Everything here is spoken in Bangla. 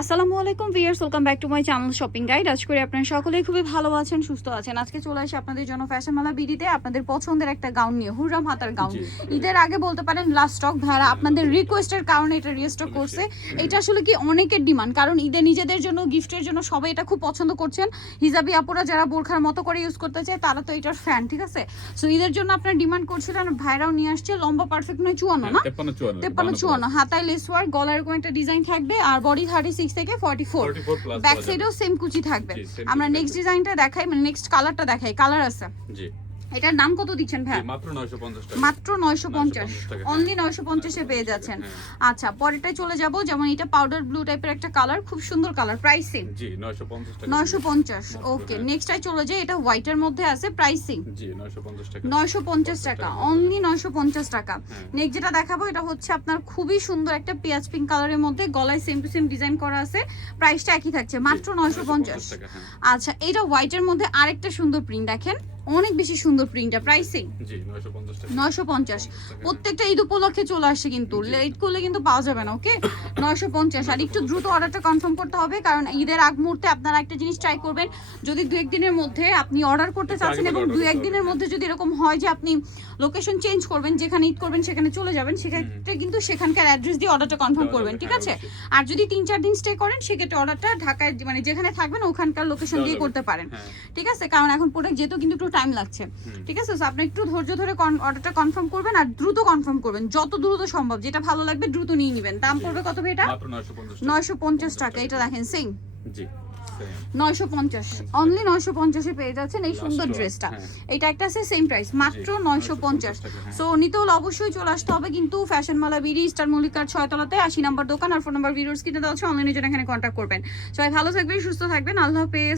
আসসালামু আলাইকুম viewers, welcome back to my channel shopping guide. আজ করে আপনারা সকলেই খুবই ভালো আছেন, সুস্থ আছেন। আজকে চলে আসি আপনাদের জন্য ফ্যাশন মালা বিডিতে আপনাদের পছন্দের একটা গাউন নিয়ে, হুররাম হাতার গাউন। ঈদের আগে বলতে পারেন লাস্ট স্টক ভাইরা আপনাদের রিকোয়েস্টের কারণে এটা রিস্টক করছে। এটা আসলে কি অনেকের ডিমান্ড, কারণ ঈদে নিজেদের জন্য গিফটের জন্য সবাই এটা খুব পছন্দ করছেন। হিজাবি আপুরা যারা বোরখার মতো করে ইউজ করতে চায় তারা তো এটার ফ্যান, ঠিক আছে। সো ঈদের জন্য আপনারা ডিমান্ড করছিলেন, ভাইরাও নিয়ে আসছে। লম্বা পারফেক্ট নয় 54 না 53-54, হাতায় লেস ওয়ার্ক, গলার এরকম একটা ডিজাইন থাকবে, আর বডি 36 থেকে 44, ব্যাক সাইডেও সেম কুচি থাকবে। আমরা নেক্সট ডিজাইনটা দেখাই, মানে নেক্সট কালারটা দেখাই। কালার আছে জি। এটার দাম কত দিচ্ছেন ভাই? মাত্র 950 টাকা, মাত্র 950, অনলি 950 এ পেয়ে যাচ্ছেন। আচ্ছা, পরেরটাই চলে যাব। যেমন এটা পাউডার ব্লু টাইপের একটা কালার, খুব সুন্দর কালার। প্রাইসিং জি 950 টাকা, 950। ওকে, নেক্সটটাই চলে যাই। এটা হোয়াইটের মধ্যে আছে, প্রাইসিং জি 950 টাকা, 950 টাকা, অনলি 950 টাকা। নেক্সট যেটা দেখাবো এটা হচ্ছে আপনার খুবই সুন্দর একটা পেঁয়াজ পিঙ্ক কালারের মধ্যে, গলায় সেম টু সেম ডিজাইন করা আছে। প্রাইসটা একই থাকছে, মাত্র 950 টাকা। আচ্ছা, এটা হোয়াইটের মধ্যে আরেকটা সুন্দর প্রিন্ট দেখেন, অনেক বেশি সুন্দর প্রিন্টটা। প্রাইসিং জি 950 টাকা, 950। প্রত্যেকটা ঈদ উপলক্ষে চলে আসছে, কিন্তু লেট করলে কিন্তু পাওয়া যাবে না। ওকে, 950। আর একটু দ্রুত অর্ডারটা কনফার্ম করতে হবে, কারণ ঈদের আগ মুহূর্তে আপনারা একটা জিনিস ট্রাই করবেন, যদি 2-1 দিনের মধ্যে আপনি অর্ডার করতে চাচ্ছেন এবং 2-1 দিনের মধ্যে যদি এরকম হয় যে আপনি লোকেশন চেঞ্জ করবেন, যেখানে ঈদ করবেন সেখানে চলে যাবেন, সেক্ষেত্রে কিন্তু সেখানকার অ্যাড্রেস দিয়ে অর্ডারটা কনফার্ম করবেন, ঠিক আছে। আর যদি 3-4 দিন স্টে করেন সেক্ষেত্রে অর্ডারটা ঢাকায় মানে যেখানে থাকবেন ওখানকার লোকেশন দিয়ে করতে পারেন, ঠিক আছে। কারণ এখন প্রোডাক্ট যেহেতু কিন্তু একটু টাইম লাগছে, ঠিক আছে। সো আপনি একটু ধৈর্য ধরে অর্ডারটা কনফার্ম করবেন, আর দ্রুত কনফার্ম করবেন, যত দ্রুত সম্ভব। যেটা ভালো লাগবে দ্রুত নিয়ে নেবেন। দাম পড়বে কত ভাই? এটা মাত্র 950 টাকা। এটা দেখেন সেম জি 950, অনলি 950 এ পেয়ে যাচ্ছেন এই সুন্দর ড্রেসটা। এটা একটা আছে সেম প্রাইস, মাত্র 950। সো নিতে হলে অবশ্যই চলে আসতে হবে কিন্তু ফ্যাশন মালা বিডি, স্টার মল্লিকার 6 তলাতে 80 নম্বর দোকান। আর ফোন নাম্বার ভিডিওস কিনে দেওয়া হচ্ছে, অনলাইনে জন্য এখানে কন্ট্যাক্ট করবেন। সবাই ভালো থাকবেন, সুস্থ থাকবেন, আল্লাহ হাফেজ।